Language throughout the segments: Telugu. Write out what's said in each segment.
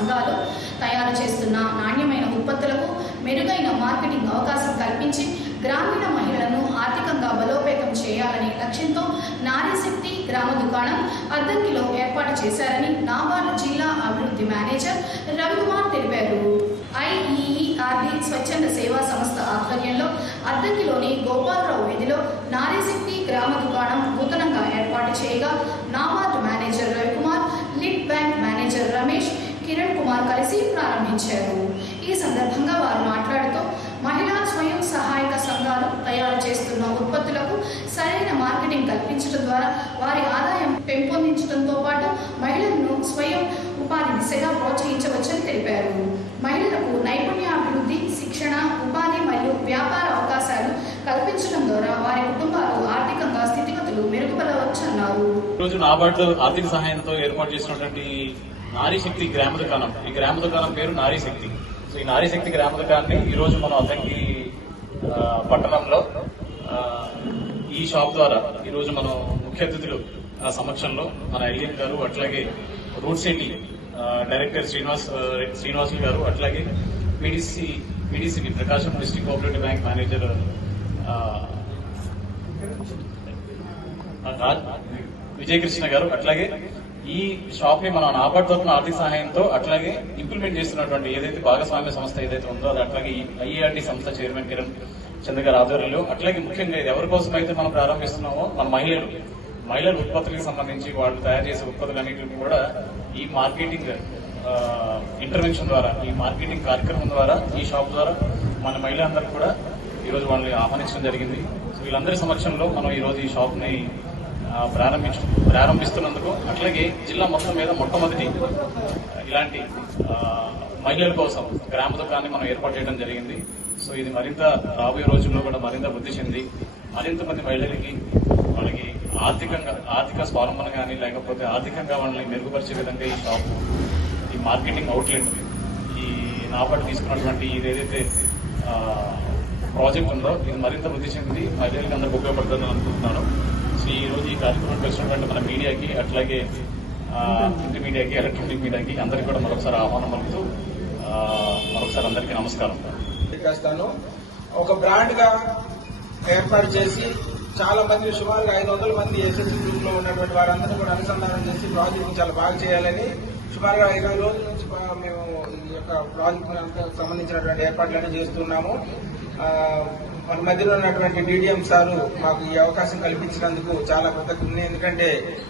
సంఘాలు తయారు చేస్తున్న నాణ్యమైన ఉత్పత్తులకు మెరుగైన మార్కెటింగ్ అవకాశం కల్పించి గ్రామీణ మహిళలను ఆర్థికంగా బలోపేతం చేయాలనే లక్ష్యంతో నారీశక్తి గ్రామ దుకాణం అద్దంకిలో ఏర్పాటు చేశారని నాబార్డు జిల్లా అభివృద్ధి మేనేజర్ రవికుమార్ తెలిపారు. IEERD స్వచ్ఛంద సేవా సంస్థ ఆధ్వర్యంలో అద్దంకిలోని గోపాలరావు వీధిలో నారీశక్తి గ్రామ దుకాణం నూతనంగా ఏర్పాటు చేయగా NABARD manager Ravikumar, lid bank manager Ramesh, Kiran Kumar కలిసి ప్రారంభించారు. ఈ సందర్భంగా వారు మాట్లాడుతూ మహిళా స్వయం సహాయక సంఘాలు తయారు చేస్తున్న ఉత్పత్తులకు సరైన మార్కెటింగ్ కల్పించడం ద్వారా వారి ఆదాయం పెంపొందించడంతో పాటు మహిళలను స్వయం ఉపాధి దిశగా ప్రోత్సహించవచ్చని తెలిపారు. మహిళలకు నైపుణ్యాభివృద్ధి, శిక్షణ, ఉపాధి మరియు వ్యాపార అవకాశాలు కల్పించడం ద్వారా వారి కుటుంబాలు ఆర్థికంగా స్థితిగతులు మెరుగుపడవచ్చన్నారు. ఈరోజు నాబార్డు ఆర్థిక సహాయంతో ఏర్పాటు చేసినటువంటి నారీశక్తి గ్రామ దుకాణం, ఈ గ్రామ దుకాణం పేరు నారీశక్తి. సో ఈ నారీశక్తి గ్రామ దుకాణాన్ని ఈ రోజు మనం అద్దంకి పట్టణంలో ఈ షాప్ ద్వారా ఈ రోజు మనం ముఖ్య అతిథులు సమక్షంలో మన ఎల్ఎం గారు, అట్లాగే route city director Srinivasulu garu, అట్లాగే PDCB Prakasam district cooperative bank manager Vijayakrishna garu, అట్లాగే ఈ షాప్ ని మన నాబార్డు తరఫున ఆర్థిక సహాయంతో అట్లాగే ఇంప్లిమెంట్ చేస్తున్నటువంటి ఏదైతే భాగస్వామ్య సంస్థ ఏదైతే ఉందో అది అట్లాగే IEERD సంస్థ చైర్మన్ కిరణ్ చంద్ర గారి ఆధ్వర్యంలో అట్లాగే ముఖ్యంగా ఇది ఎవరి కోసం అయితే మనం ప్రారంభిస్తున్నామో మన మహిళల ఉత్పత్తులకు సంబంధించి వాళ్ళు తయారు చేసే ఉత్పత్తులన్నింటినీ కూడా ఈ మార్కెటింగ్ ఇంటర్వెన్షన్ ద్వారా, ఈ మార్కెటింగ్ కార్యక్రమం ద్వారా, ఈ షాప్ ద్వారా మన మహిళలందరూ కూడా ఈరోజు వాళ్ళని ఆహ్వానించడం జరిగింది. సో వీళ్ళందరి సమక్షంలో మనం ఈరోజు ఈ షాప్ ని ప్రారంభిస్తున్నందుకు, అట్లాగే జిల్లా మొత్తం మీద మొట్టమొదటి ఇలాంటి మహిళల కోసం గ్రామ దుకాణాన్ని మనం ఏర్పాటు చేయడం జరిగింది. సో ఇది మరింత రాబోయే రోజుల్లో కూడా మరింత వృద్ధి చెంది మరింత మంది మహిళలకి వాళ్ళకి ఆర్థిక స్వావలంబన కానీ లేకపోతే ఆర్థికంగా వాళ్ళని మెరుగుపరిచే విధంగా ఈ షాప్, ఈ మార్కెటింగ్ అవుట్లెట్, ఈ నాబార్డు తీసుకున్నటువంటి ఇదేదైతే ప్రాజెక్ట్ ఉందో ఇది మరింత వృద్ధి చెంది మహిళలకి అందరికి ఉపయోగపడుతుందని అనుకుంటున్నాను. ఈ రోజు ఈ కార్యక్రమానికి వచ్చినటువంటి మన మీడియాకి, అట్లాగే ప్రింట్ మీడియాకి, ఎలక్ట్రానిక్ మీడియాకి అందరికీ కూడా మరొకసారి ఆహ్వానం పలుకుతూ మరొకసారి అందరికీ నమస్కారం. ఒక బ్రాండ్ గా ఏర్పాటు చేసి చాలా మంది, సుమారుగా 500 మంది ఎస్ఎస్సీ గ్రూప్ లో ఉన్నటువంటి వారందరూ కూడా అనుసంధానం చేసి ప్రాజెక్ట్ చాలా బాగా చేయాలని సుమారుగా 20 రోజుల నుంచి మేము ఈ యొక్క ప్రాజెక్ట్ సంబంధించినటువంటి ఏర్పాట్లన్నీ చేస్తున్నాము. మన మధ్యలో ఉన్నటువంటి DDM సారు మాకు ఈ అవకాశం కల్పించినందుకు చాలా కృతజ్ఞతలు. ఎందుకంటే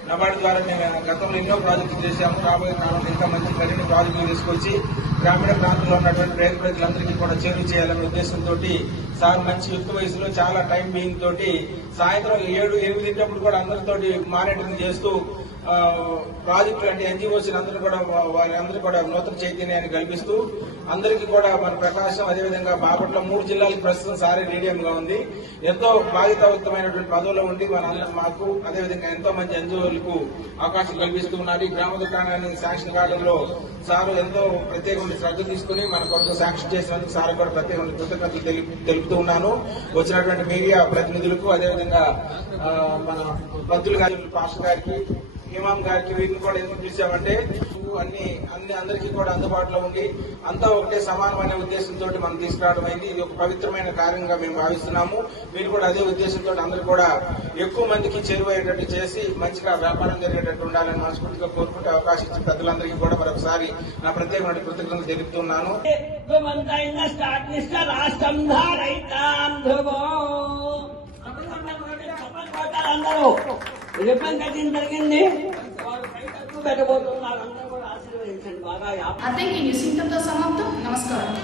నాబార్డు ద్వారా మేము గతంలో ఎన్నో ప్రాజెక్టులు చేశాము. రాబోయే కాలంలో ఇంకా మంచి మరిన్ని ప్రాజెక్టులు తీసుకొచ్చి గ్రామీణ ప్రాంతంలో ఉన్నటువంటి పేద ప్రజలందరికీ కూడా చేరువ చేయాలనే ఉద్దేశంతో సార్ మంచి యుక్త వయసులో చాలా టైం బీయింగ్ తోటి సాయంత్రం 7-8 కూడా అందరితోటి మానిటరింగ్ చేస్తూ ప్రాజెక్టులు అంటే NGOs అందరూ కూడా వారందరూ కూడా నూతన చైతన్యాన్ని కల్పిస్తూ అందరికీ కూడా మన ప్రకాశం, అదేవిధంగా బాపట్ల 3 జిల్లాలకు ప్రస్తుతం సారే DDM గా ఉంది. ఎంతో బాధ్యతాయుతమైనటువంటి పదవుల్లో ఉండి మాకు అదేవిధంగా ఎంతో మంది NGOలకు అవకాశం కల్పిస్తూ ఉన్నారు. ఈ గ్రామ దుకాణాన్ని శాంక్షన్ కావడంలో సారు ఎంతో ప్రత్యేకమైన శ్రద్ధ తీసుకుని మన కొరకు శాంక్షన్ చేసినందుకు సార్ కూడా ప్రత్యేకమైన కృతజ్ఞతలు తెలుపుతూ ఉన్నాను. వచ్చినటువంటి మీడియా ప్రతినిధులకు, అదేవిధంగా మన పంతులు గారి, పాస్టర్ గారికి, ఇమాం గారికి వీటిని కూడా ఎందుకు పిలిచామంటే అందరికీ కూడా అందుబాటులో ఉండి అంతా ఒకటే సమానమైన ఉద్దేశంతో మనం తీసుకురావడం అయింది. ఇది ఒక పవిత్రమైన కార్యంగా మేము భావిస్తున్నాము. మీరు కూడా అదే ఉద్దేశంతో అందరూ కూడా ఎక్కువ మందికి చేరువయ్యేటట్టు చేసి మంచిగా వ్యాపారం జరిగేటట్టు ఉండాలని మనస్ఫూర్తిగా కోరుకుంటే అవకాశం ఇచ్చిన పెద్దలందరికీ కూడా మరొకసారి నా ప్రత్యేకమైన కృతజ్ఞతలు తెలుపుతున్నాను. అద్దంకి న్యూస్ ఇంతటితో సమాప్తం. నమస్కారం.